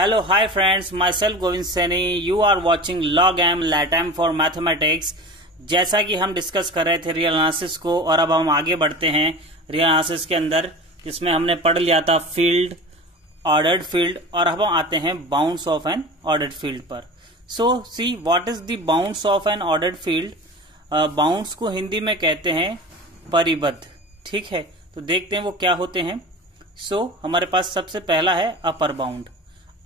Hello, hi friends, myself Govind Saini. You are watching Log M LATAM for Mathematics. जैसा कि हम discuss कर रहे थे रियल एनालिसिस को, और अब हम आगे बढ़ते हैं रियल एनालिसिस के अंदर, जिसमें हमने पढ़ लिया था फील्ड, ऑर्डर्ड फील्ड, और अब हम आते हैं bounds of an ordered field पर. So see what is the bounds of an ordered field. Bounds को हिंदी में कहते हैं परिबद्ध. ठीक है, तो देखते हैं वो क्या होते हैं. सो हमारे पास सबसे पहला है अपर बाउंड.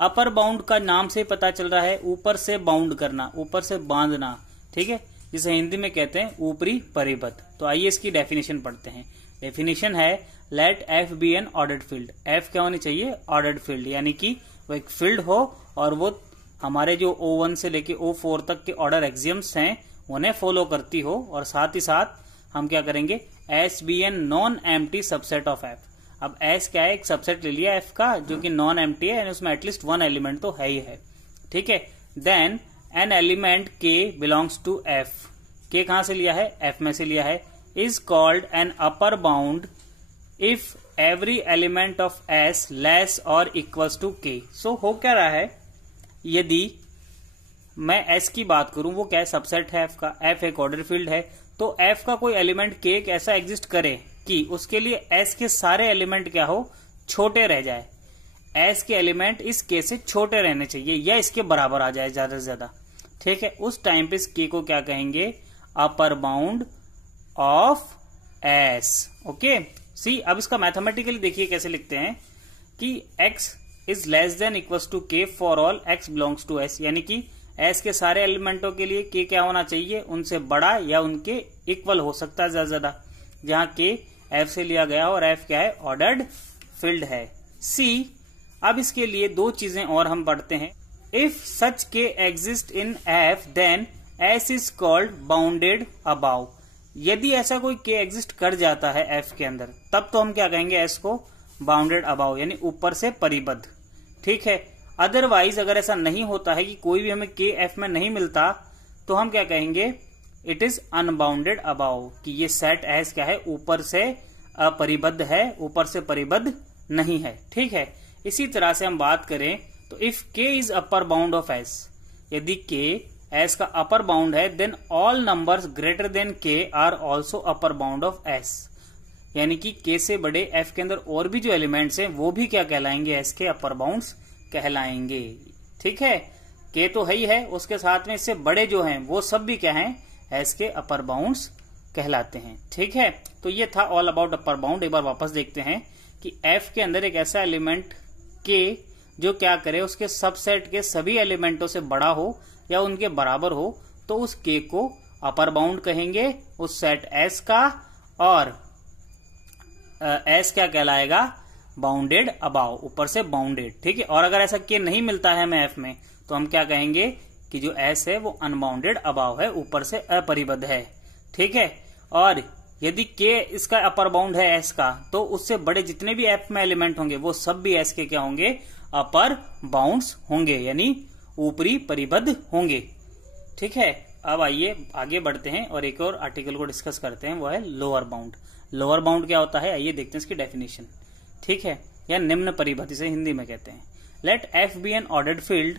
अपर बाउंड का नाम से पता चल रहा है ऊपर से बाउंड करना, ऊपर से बांधना. ठीक है, जिसे हिंदी में कहते हैं ऊपरी परिबद्ध. तो आइए इसकी डेफिनेशन पढ़ते हैं. डेफिनेशन है let F be an ordered field. F क्या होनी चाहिए? ऑर्डर्ड फील्ड, यानी कि वो एक फील्ड हो और वो हमारे जो O1 से लेके O4 तक के ऑर्डर एक्सियम्स हैं उन्हें फॉलो करती हो, और साथ ही साथ हम क्या करेंगे, S be an non empty subset of F. अब एस क्या है? एक सबसेट ले लिया एफ का जो कि नॉन एम्प्टी है, यानी उसमें एटलीस्ट वन एलिमेंट तो है ही है. ठीक है, then an element k belongs to F. के कहां से लिया है? एफ में से लिया है. Is called an upper bound if every element of S less और इक्वल्स टू के. सो हो क्या रहा है, यदि मैं एस की बात करूं, वो क्या है? सबसेट है एफ का. एफ एक ऑर्डर फील्ड है, तो एफ का कोई एलिमेंट के ऐसा एग्जिस्ट करे कि उसके लिए एस के सारे एलिमेंट क्या हो? छोटे रह जाए. एस के एलिमेंट इस के से छोटे रहने चाहिए या इसके बराबर आ जाए ज्यादा से ज्यादा. ठीक है, उस टाइम पे इस के को क्या कहेंगे? Upper bound of S. Okay, see अब इसका मैथमेटिकली देखिए कैसे लिखते हैं कि X is less than equals to K for all X belongs to S. यानी कि एस के सारे एलिमेंटों के लिए के क्या होना चाहिए? उनसे बड़ा या उनके इक्वल हो सकता है ज्यादा ज्यादा, जहां के एफ से लिया गया और एफ क्या है? ऑर्डर्ड फील्ड है. सी अब इसके लिए दो चीजें और हम पढ़ते हैं. If such k exist in F then S is called bounded above. यदि ऐसा कोई के एग्जिस्ट कर जाता है एफ के अंदर, तब तो हम क्या कहेंगे? एस को बाउंडेड अबाउ, यानी ऊपर से परिबद्ध. ठीक है, अदरवाइज अगर ऐसा नहीं होता है कि कोई भी हमें के एफ में नहीं मिलता, तो हम क्या कहेंगे? इट इज अनबाउंडेड अबाउ, कि ये सेट एस क्या है? ऊपर से अपरिबद्ध है, ऊपर से परिबद्ध नहीं है. ठीक है, इसी तरह से हम बात करें तो if K is upper bound of S, यदि के एस का अपर बाउंड है, then all numbers greater than K are also upper bound of S. यानी कि के से बड़े एफ के अंदर और भी जो एलिमेंट्स हैं वो भी क्या कहलाएंगे? एस के अपर बाउंड्स कहलाएंगे. ठीक है, के तो है ही है, उसके साथ में इससे बड़े जो हैं वो सब भी क्या हैं? एस के अपर बाउंड्स कहलाते हैं. ठीक है, तो ये था ऑल अबाउट अपर बाउंड. एक बार वापस देखते हैं कि एफ के अंदर एक ऐसा एलिमेंट के जो क्या करे, उसके सबसेट के सभी एलिमेंटों से बड़ा हो या उनके बराबर हो, तो उस के को अपर बाउंड कहेंगे उस सेट एस का, और एस क्या कहलाएगा? बाउंडेड अबाउ, ऊपर से बाउंडेड. ठीक है, और अगर ऐसा के नहीं मिलता है हमें एफ में, तो हम क्या कहेंगे कि जो एस है वो अनबाउंडेड अबाउ है, ऊपर से अपरिबद्ध है. ठीक है, और यदि के इसका अपर बाउंड है एस का, तो उससे बड़े जितने भी एफ में एलिमेंट होंगे वो सब भी एस के क्या होंगे? अपर बाउंड्स होंगे, यानी ऊपरी परिबद्ध होंगे. ठीक है, अब आइए आगे बढ़ते हैं और एक और आर्टिकल को डिस्कस करते हैं, वो है लोअर बाउंड. लोअर बाउंड क्या होता है? आइए देखते हैं इसकी डेफिनेशन. ठीक है, या निम्न परिबद्ध इसे हिंदी में कहते हैं. Let F be an ordered field.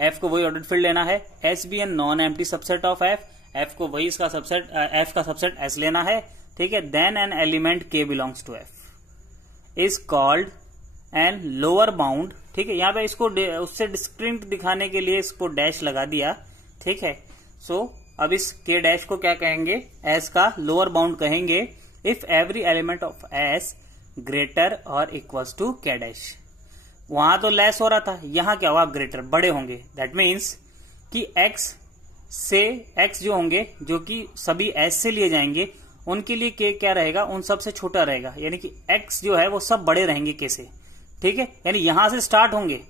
F को वही ऑर्डर्ड फील्ड लेना है. S be an non empty subset of F. F को वही इसका सबसेट, एफ का सबसेट एस लेना है. ठीक है, then an element k belongs to F is called an lower bound. ठीक है, यहाँ पे इसको उससे डिस्टिंक्ट दिखाने के लिए इसको डैश लगा दिया. ठीक है, सो अब इस के डैश को क्या कहेंगे? एस का लोअर बाउंड कहेंगे if every element of S greater और इक्वल्स टू के डैश. वहां तो लेस हो रहा था, यहां क्या हुआ? ग्रेटर, बड़े होंगे. दैट मीन्स कि एक्स से एक्स जो होंगे, जो कि सभी एस से लिए जाएंगे, उनके लिए के क्या रहेगा? उन सब से छोटा रहेगा. यानी कि एक्स जो है वो सब बड़े रहेंगे के से. ठीक है, यानी यहां से स्टार्ट होंगे,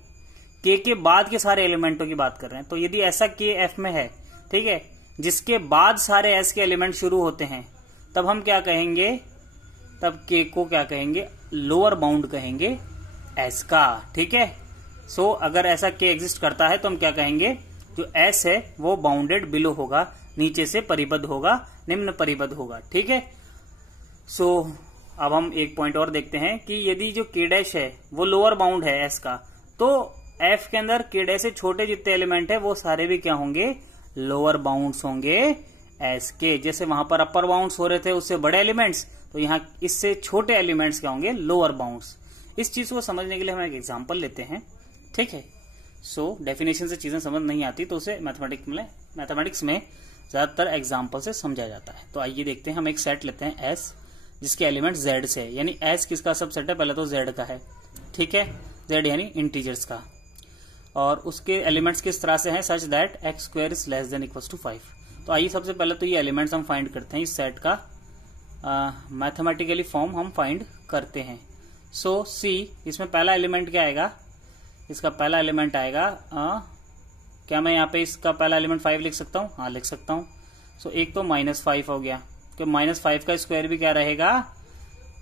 के बाद के सारे एलिमेंटों की बात कर रहे हैं. तो यदि ऐसा के एफ में है, ठीक है, जिसके बाद सारे एस के एलिमेंट शुरू होते हैं, तब हम क्या कहेंगे? तब के को क्या कहेंगे? लोअर बाउंड कहेंगे एस का. ठीक है, सो अगर ऐसा के एग्जिस्ट करता है तो हम क्या कहेंगे? जो एस है वो बाउंडेड बिलो होगा, नीचे से परिबद्ध होगा, निम्न परिबद्ध होगा. ठीक है, सो अब हम एक पॉइंट और देखते हैं कि यदि जो के डैश है वो लोअर बाउंड है एस का, तो एफ के अंदर के से छोटे जितने एलिमेंट है वो सारे भी क्या होंगे, लोअर बाउंड्स होंगे एस के। जैसे वहां पर अपर बाउंड्स हो रहे थे उससे बड़े एलिमेंट्स, तो यहाँ इससे छोटे एलिमेंट्स क्या होंगे, लोअर बाउंड्स। इस चीज को समझने के लिए हम एक एग्जांपल लेते हैं, ठीक है। सो डेफिनेशन से चीजें समझ नहीं आती तो उसे मैथमेटिक्स में ज्यादातर एग्जांपल से समझा जाता है। तो आइए देखते हैं, हम एक सेट लेते हैं एस जिसके एलिमेंट जेड से है, यानी एस किसका सब सेट है, पहले तो जेड का है, ठीक है, जेड यानी इंटीजर्स का, और उसके एलिमेंट्स किस तरह से हैं, such that x square is less than equal to 5। तो आइए सबसे पहले तो ये एलिमेंट्स हम फाइंड करते हैं, इस सेट का मैथमेटिकली फॉर्म हम फाइंड करते हैं। सो सी, इसमें पहला एलिमेंट क्या आएगा, इसका पहला एलिमेंट आएगा क्या मैं यहाँ पे इसका पहला एलिमेंट 5 लिख सकता हूँ, हाँ लिख सकता हूँ। सो एक तो -5 हो गया, कि -5 का स्क्वायर भी क्या रहेगा,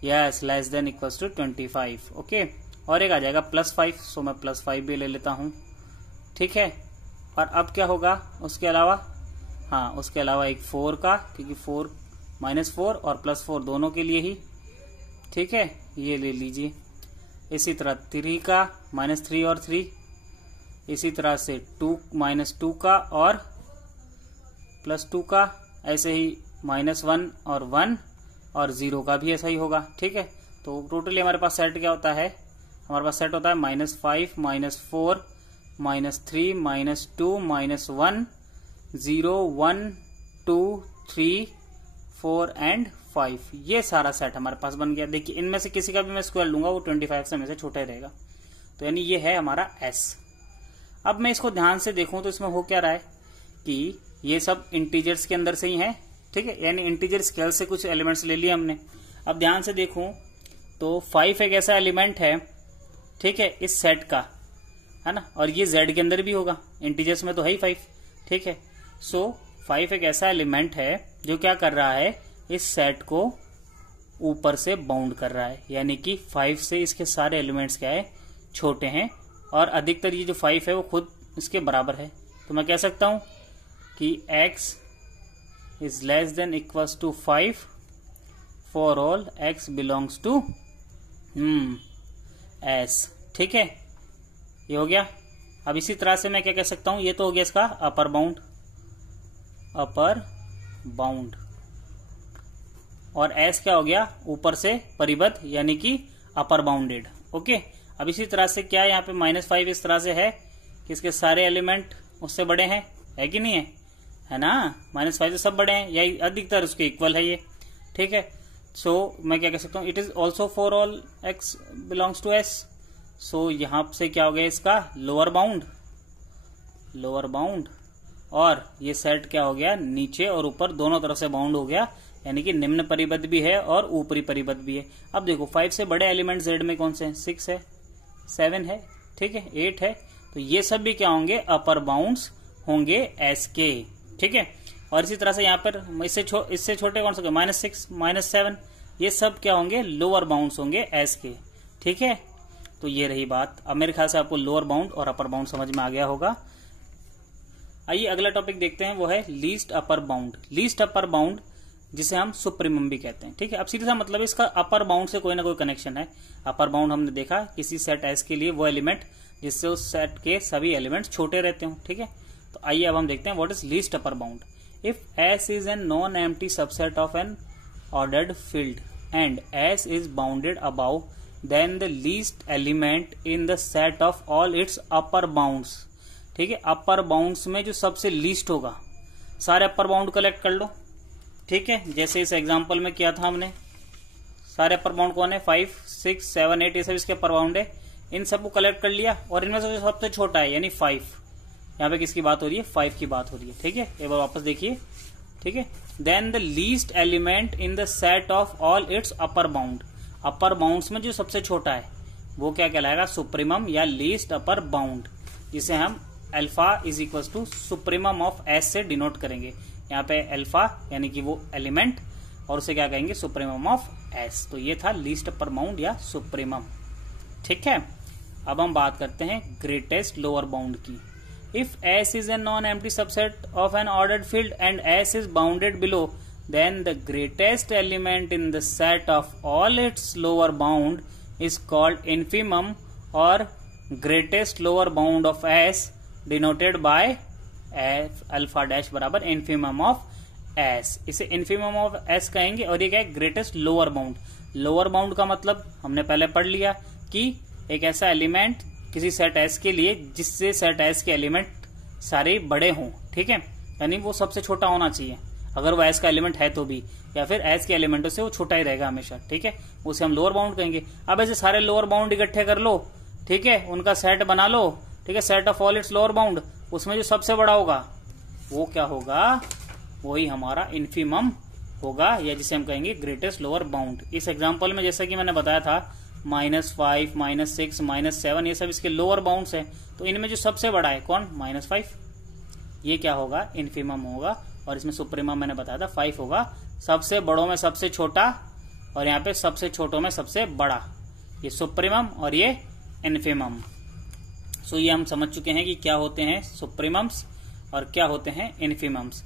yes less than equals to 25, okay. और एक आ जाएगा +5, सो मैं +5 भी ले लेता हूँ, ठीक है। और अब क्या होगा उसके अलावा, हाँ उसके अलावा एक 4 का, क्योंकि -4 और +4 दोनों के लिए ही, ठीक है, ये ले लीजिए। इसी तरह 3 का, -3 और 3, इसी तरह से -2 का और +2 का, ऐसे ही -1 और 1 और 0 का भी ऐसा ही होगा, ठीक है। तो टोटली हमारे पास सेट क्या होता है, हमारे पास सेट होता है -5, -4, -3, -2, -1, 0, 1, 2, 3, 4 एंड 5, ये सारा सेट हमारे पास बन गया। देखिए इनमें से किसी का भी मैं स्क्वायर लूंगा वो 25 से में से छोटा रहेगा, तो यानी ये है हमारा S। अब मैं इसको ध्यान से देखूं तो इसमें हो क्या रहा है कि ये सब इंटीजर्स के अंदर से ही है, ठीक है, यानी इंटीजर स्केल से कुछ एलिमेंट्स ले लिए हमने। अब ध्यान से देखूं तो 5 एक ऐसा एलिमेंट है, ठीक है, इस सेट का, है ना, और ये Z के अंदर भी होगा, इंटीजर्स में तो है ही 5, ठीक है। सो 5 एक ऐसा एलिमेंट है जो क्या कर रहा है, इस सेट को ऊपर से बाउंड कर रहा है, यानी कि 5 से इसके सारे एलिमेंट्स क्या है, छोटे हैं, और अधिकतर ये जो 5 है वो खुद इसके बराबर है। तो मैं कह सकता हूं कि x is less than equals to 5 for all x belongs to S, ठीक है, ये हो गया। अब इसी तरह से मैं क्या कह सकता हूं, ये तो हो गया इसका अपर बाउंड, और S क्या हो गया, ऊपर से परिबद्ध, यानी कि अपर बाउंडेड, ओके। अब इसी तरह से क्या यहाँ पे -5 इस तरह से है कि इसके सारे एलिमेंट उससे बड़े हैं, है कि नहीं है, है ना, -5 से सब बड़े हैं, या अधिकतर उसके इक्वल है ये, ठीक है। सो मैं क्या कह सकता हूँ, it is also for all x belongs to S। So यहां से क्या हो गया इसका लोअर बाउंड, और ये सेट क्या हो गया, नीचे और ऊपर दोनों तरफ से बाउंड हो गया, यानी कि निम्न परिबद्ध भी है और ऊपरी परिबद्ध भी है। अब देखो 5 से बड़े एलिमेंट Z में कौन से हैं, 6 है, 7 है, ठीक है, 8 है, तो ये सब भी क्या होंगे, अपर बाउंड्स होंगे S के, ठीक है। और इसी तरह से यहाँ पर इससे छोटे कौन से, -6, -7, ये सब क्या होंगे, लोअर बाउंड्स होंगे S के, ठीक है। तो ये रही बात। अब मेरे ख्याल से आपको लोअर बाउंड और अपर बाउंड समझ में आ गया होगा। आइए अगला टॉपिक देखते हैं, वो है लीस्ट अपर बाउंड, जिसे हम सुप्रीमम भी कहते हैं, ठीक है। अब सीधा सा मतलब इसका अपर बाउंड से कोई ना कोई कनेक्शन है। अपर बाउंड हमने देखा किसी सेट S के लिए वो एलिमेंट जिससे उस सेट के सभी एलिमेंट्स छोटे रहते हो, ठीक है। तो आइए अब हम देखते हैं what is least upper bound. If S is an non empty subset of an ordered field and S is bounded above then the least element in the set of all its upper bounds, ठीक है। अपर bounds में जो सबसे least होगा, सारे upper bound collect कर लो, ठीक है। जैसे इस एग्जांपल में किया था हमने, सारे अपर बाउंड कौन है, 5, 6, 7, 8, ये सब इसके अपर बाउंड है, इन सबको कलेक्ट कर लिया, और इनमें से सबसे छोटा है यानी 5, यहाँ पे किसकी बात हो रही है, 5 की बात हो रही है, ठीक है। एक बार वापस देखिए, ठीक है। Then the least element in the set of all its upper bound, upper bounds में जो सबसे छोटा है वो क्या कहलाएगा, सुप्रीमम या लीस्ट अपर बाउंड, जिसे हम alpha is equal to supremum of S से डिनोट करेंगे। यहाँ पे अल्फा यानी कि वो एलिमेंट, और उसे क्या कहेंगे, सुप्रीमम ऑफ S। तो ये था लीस्ट अपर बाउंड या सुप्रीमम, ठीक है। अब हम बात करते हैं ग्रेटेस्ट लोअर बाउंड की। If S is a non empty subset of an ordered field and S is bounded below, then the greatest element in the set of all its lower bound is called infimum or greatest lower bound of S denoted by alpha dash बराबर infimum of S. इसे infimum of S कहेंगे। और ये क्या है? Greatest lower bound. Lower bound का मतलब हमने पहले पढ़ लिया कि एक ऐसा एलिमेंट किसी सेट एस के लिए जिससे सेट एस के एलिमेंट सारे बड़े हों, ठीक है, यानी वो सबसे छोटा होना चाहिए अगर वो एस का एलिमेंट है तो भी, या फिर एस के एलिमेंटों से वो छोटा ही रहेगा हमेशा, ठीक है, उसे हम लोअर बाउंड कहेंगे। अब ऐसे सारे लोअर बाउंड इकट्ठे कर लो, ठीक है, उनका सेट बना लो, ठीक है, set of all it's lower bound, उसमें जो सबसे बड़ा होगा वो क्या होगा? वही हमारा इन्फिमम होगा, या जिसे हम कहेंगे ग्रेटेस्ट लोअर बाउंड। इस एग्जांपल में जैसा कि मैंने बताया था -5, -6, -7 ये सब इसके लोअर बाउंड्स है। तो इनमें जो सबसे बड़ा है कौन? -5, ये क्या होगा? इन्फिमम होगा। और इसमें सुप्रीमम मैंने बताया था 5 होगा। सबसे बड़ों में सबसे छोटा और यहाँ पे सबसे छोटों में सबसे बड़ा, ये सुप्रीमम और ये इन्फिमम। सो ये हम समझ चुके हैं कि क्या होते हैं सुप्रीमम्स और क्या होते हैं इन्फिमम्स।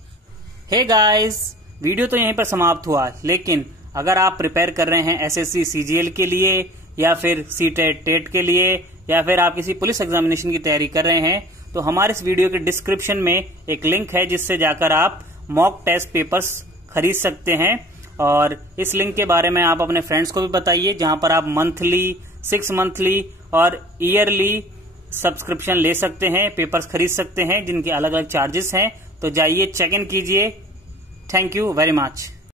हे गाइस, वीडियो तो यहीं पर समाप्त हुआ, लेकिन अगर आप प्रिपेयर कर रहे हैं एसएससी सीजीएल के लिए या फिर सीटेट टेट के लिए या फिर आप किसी पुलिस एग्जामिनेशन की तैयारी कर रहे हैं, तो हमारे इस वीडियो के डिस्क्रिप्शन में एक लिंक है जिससे जाकर आप मॉक टेस्ट पेपर्स खरीद सकते हैं। और इस लिंक के बारे में आप अपने फ्रेंड्स को भी बताइए, जहां पर आप मंथली, 6 मंथली और ईयरली सब्सक्रिप्शन ले सकते हैं, पेपर्स खरीद सकते हैं जिनके अलग अलग चार्जेस हैं। तो जाइए, चेक इन कीजिए। Thank you very much.